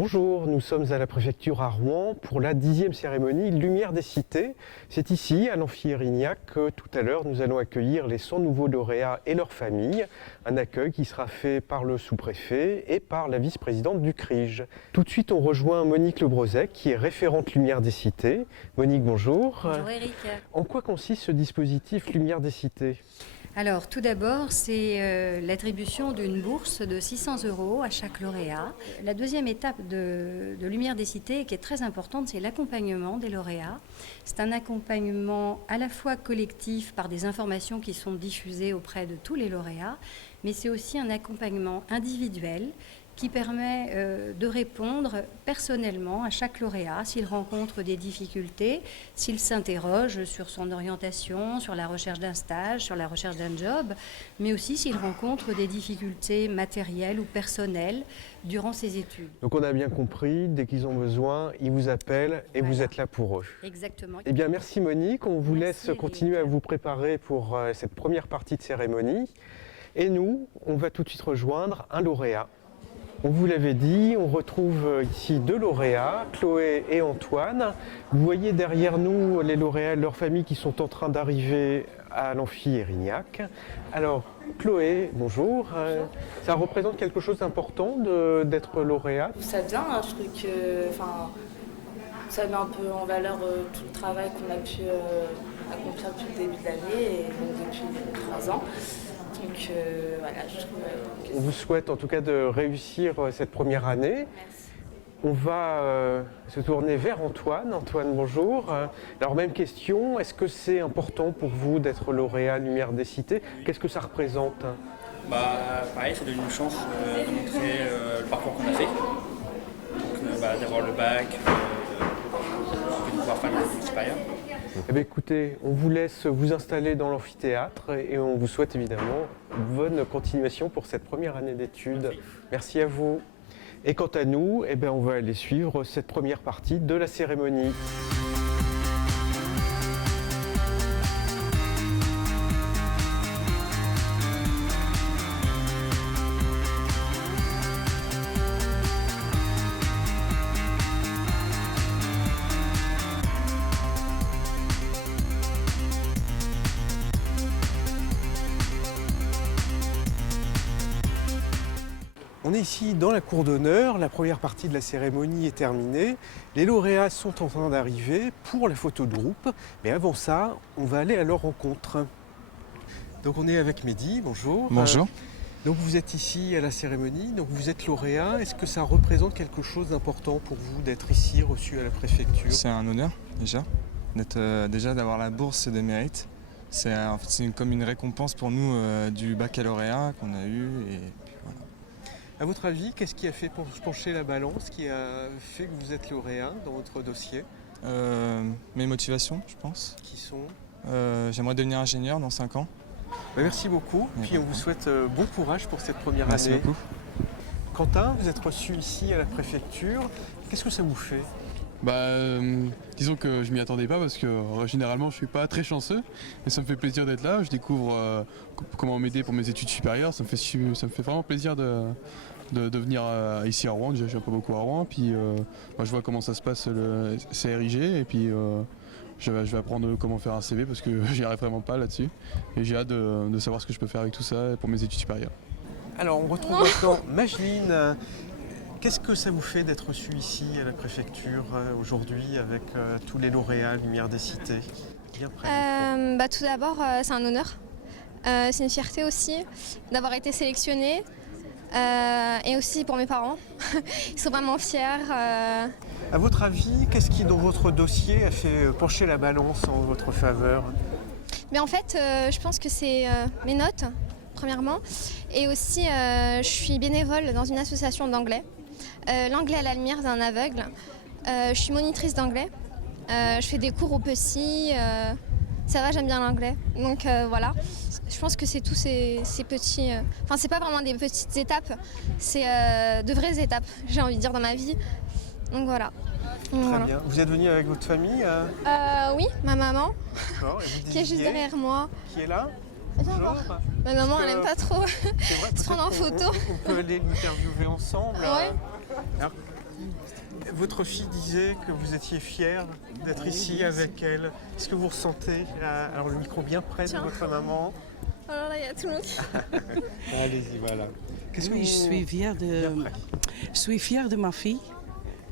Bonjour, nous sommes à la préfecture à Rouen pour la 10e cérémonie Lumière des Cités. C'est ici, à l'Amphi Érignac, que tout à l'heure nous allons accueillir les 100 nouveaux lauréats et leurs familles. Un accueil qui sera fait par le sous-préfet et par la vice-présidente du CRIJ. Tout de suite, on rejoint Monique Lebrozec, qui est référente Lumière des Cités. Monique, bonjour. Bonjour Eric. En quoi consiste ce dispositif Lumière des Cités ? Alors tout d'abord, c'est l'attribution d'une bourse de 600 € à chaque lauréat. La deuxième étape de Lumière des Cités, qui est très importante, c'est l'accompagnement des lauréats. C'est un accompagnement à la fois collectif par des informations qui sont diffusées auprès de tous les lauréats, mais c'est aussi un accompagnement individuel qui permet de répondre personnellement à chaque lauréat s'il rencontre des difficultés, s'il s'interroge sur son orientation, sur la recherche d'un stage, sur la recherche d'un job, mais aussi s'il rencontre des difficultés matérielles ou personnelles durant ses études. Donc on a bien compris, dès qu'ils ont besoin, ils vous appellent et Voilà. vous êtes là pour eux. Exactement. Eh bien, merci Monique. On vous Merci, laisse continuer à vous préparer pour cette première partie de cérémonie. Et nous, on va tout de suite rejoindre un lauréat. On vous l'avait dit, on retrouve ici deux lauréats, Chloé et Antoine. Vous voyez derrière nous les lauréats et leurs familles qui sont en train d'arriver à l'Amphi Érignac. Alors, Chloé, bonjour. Ça représente quelque chose d'important d'être lauréate? Ça vient, hein, je trouve que ça met un peu en valeur tout le travail qu'on a pu accomplir depuis le début de l'année et donc depuis 3 ans. Donc voilà, je trouve que On vous souhaite en tout cas de réussir cette première année. merci. On va se tourner vers Antoine. Antoine, bonjour. Alors même question, est-ce que c'est important pour vous d'être lauréat Lumière des Cités? Qu'est-ce que ça représente? Pareil, ça donne une chance de montrer le parcours qu'on a fait. Donc d'avoir le bac, de pouvoir faire une études supérieures. Eh bien, écoutez, on vous laisse vous installer dans l'amphithéâtre et on vous souhaite évidemment une bonne continuation pour cette première année d'études. Merci à vous. Et quant à nous, eh bien, on va aller suivre cette première partie de la cérémonie. On est ici dans la cour d'honneur, la première partie de la cérémonie est terminée. Les lauréats sont en train d'arriver pour la photo de groupe, mais avant ça, on va aller à leur rencontre. Donc on est avec Mehdi, bonjour. Bonjour. Donc vous êtes ici à la cérémonie, donc vous êtes lauréat. Est-ce que ça représente quelque chose d'important pour vous d'être ici reçu à la préfecture? C'est un honneur déjà, déjà d'avoir la bourse de mérite. C'est comme une récompense pour nous du baccalauréat qu'on a eu. Et voilà. À votre avis, qu'est-ce qui a fait pencher la balance, qui a fait que vous êtes lauréat dans votre dossier? Mes motivations, je pense. Qui sont? J'aimerais devenir ingénieur dans 5 ans. Merci beaucoup, puis on vous souhaite bon courage pour cette première Merci année. beaucoup. Quentin, vous êtes reçu ici à la préfecture. Qu'est-ce que ça vous fait? Disons que je m'y attendais pas parce que généralement je suis pas très chanceux et ça me fait plaisir d'être là. Je découvre comment m'aider pour mes études supérieures. Ça me fait vraiment plaisir de venir ici à Rouen. Déjà je viens pas beaucoup à Rouen, puis je vois comment ça se passe le CRIG et puis je vais apprendre comment faire un CV parce que j'y arrive vraiment pas là-dessus et j'ai hâte de savoir ce que je peux faire avec tout ça pour mes études supérieures. Alors on retrouve maintenant Mageline. Qu'est-ce que ça vous fait d'être reçu ici à la préfecture aujourd'hui avec tous les lauréats Lumière des Cités? Bien près. Tout d'abord, c'est un honneur. C'est une fierté aussi d'avoir été sélectionnée et aussi pour mes parents. Ils sont vraiment fiers. À votre avis, qu'est-ce qui dans votre dossier a fait pencher la balance en votre faveur? Mais en fait, je pense que c'est mes notes, premièrement. Et aussi, je suis bénévole dans une association d'anglais. L'anglais à la lumière d'un aveugle. Je suis monitrice d'anglais. Je fais des cours au PECI. Ça va, j'aime bien l'anglais. Donc voilà, je pense que c'est tous ces petits... c'est pas vraiment des petites étapes, c'est de vraies étapes, j'ai envie de dire, dans ma vie. Donc voilà. Très bien. Vous êtes venu avec votre famille Oui, ma maman, D'accord. Et vous qui est juste disiez, derrière moi. Qui est là? Viens Bonjour. voir. Ma maman, Est-ce elle que- aime pas trop C'est vrai, se prendre en peut-être photo. On peut aller l'interviewer ensemble. Ouais. Alors, Votre fille disait que vous étiez fière d'être ici avec elle. Est-ce que vous ressentez, alors le micro bien près de votre maman. Alors là, il y a tout le monde. Allez-y, voilà. Oui, je suis fière de ma fille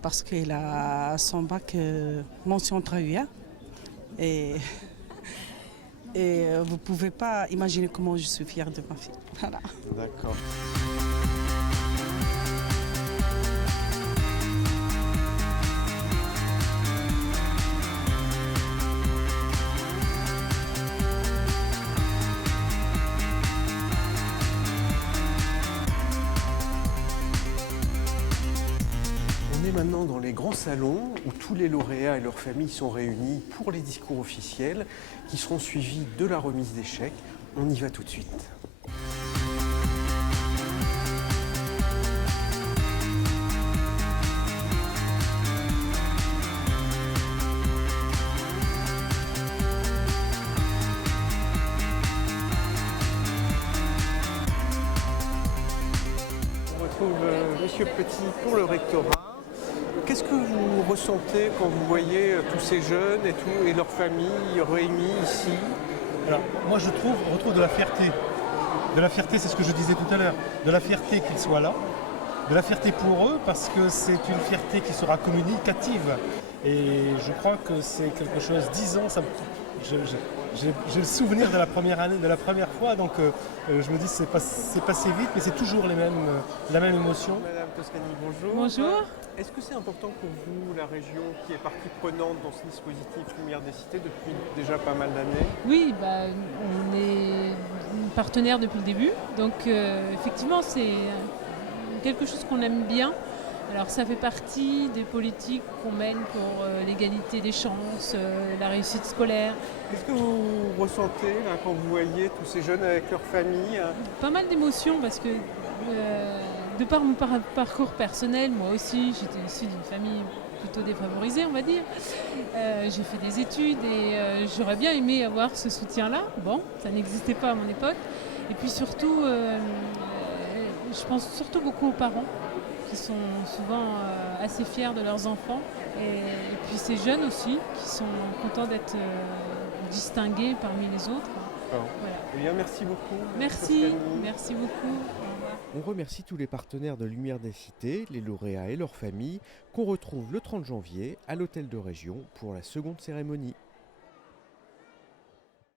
parce qu'elle a son bac mention très bien. Et vous ne pouvez pas imaginer comment je suis fière de ma fille. Voilà. D'accord. On est maintenant dans les grands salons où tous les lauréats et leurs familles sont réunis pour les discours officiels qui seront suivis de la remise des chèques. On y va tout de suite. On retrouve Monsieur Petit pour le rectorat. Qu'est-ce que vous ressentez quand vous voyez tous ces jeunes et leurs familles réunis ici? Alors, moi je retrouve de la fierté. De la fierté, c'est ce que je disais tout à l'heure. De la fierté qu'ils soient là. De la fierté pour eux, parce que c'est une fierté qui sera communicative. Et je crois que c'est quelque chose, 10 ans, j'ai le souvenir de la première année, de la première fois, donc je me dis c'est passé vite, mais c'est toujours la même émotion. Madame Toscani, bonjour. Bonjour. Est-ce que c'est important pour vous, la région qui est partie prenante dans ce dispositif Lumière des Cités depuis déjà pas mal d'années? Oui, on est partenaire depuis le début, donc effectivement c'est quelque chose qu'on aime bien. Alors ça fait partie des politiques qu'on mène pour l'égalité des chances, la réussite scolaire. Qu'est-ce que vous ressentez là, quand vous voyez tous ces jeunes avec leur famille? Pas mal d'émotions parce que de par mon parcours personnel, moi aussi j'étais issue d'une famille plutôt défavorisée on va dire. J'ai fait des études et j'aurais bien aimé avoir ce soutien-là. Bon, ça n'existait pas à mon époque. Et puis surtout, je pense surtout beaucoup aux parents qui sont souvent assez fiers de leurs enfants. Et puis ces jeunes aussi qui sont contents d'être distingués parmi les autres. Voilà. Eh bien, merci beaucoup. Merci beaucoup. On remercie tous les partenaires de Lumière des Cités, les lauréats et leurs familles, qu'on retrouve le 30 janvier à l'hôtel de région pour la seconde cérémonie.